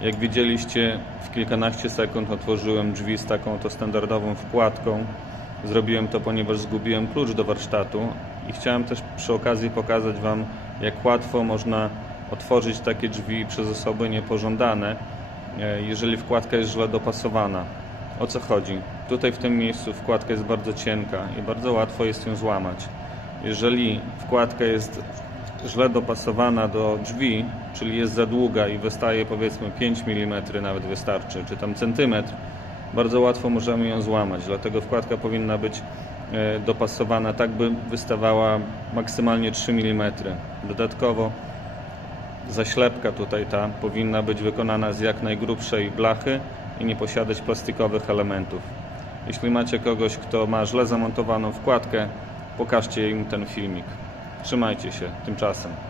Jak widzieliście, w kilkanaście sekund otworzyłem drzwi z taką to standardową wkładką. Zrobiłem to, ponieważ zgubiłem klucz do warsztatu i chciałem też przy okazji pokazać Wam, jak łatwo można otworzyć takie drzwi przez osoby niepożądane, e, jeżeli wkładka jest źle dopasowana. O co chodzi? Tutaj w tym miejscu wkładka jest bardzo cienka i bardzo łatwo jest ją złamać. Jeżeli wkładka jest źle dopasowana do drzwi, czyli jest za długa i wystaje powiedzmy 5 mm nawet wystarczy, czy tam centymetr, bardzo łatwo możemy ją złamać. Dlatego wkładka powinna być e, dopasowana tak, by wystawała maksymalnie 3 mm. Dodatkowo zaślepka tutaj ta powinna być wykonana z jak najgrubszej blachy i nie posiadać plastikowych elementów. Jeśli macie kogoś, kto ma źle zamontowaną wkładkę, pokażcie im ten filmik. Trzymajcie się tymczasem.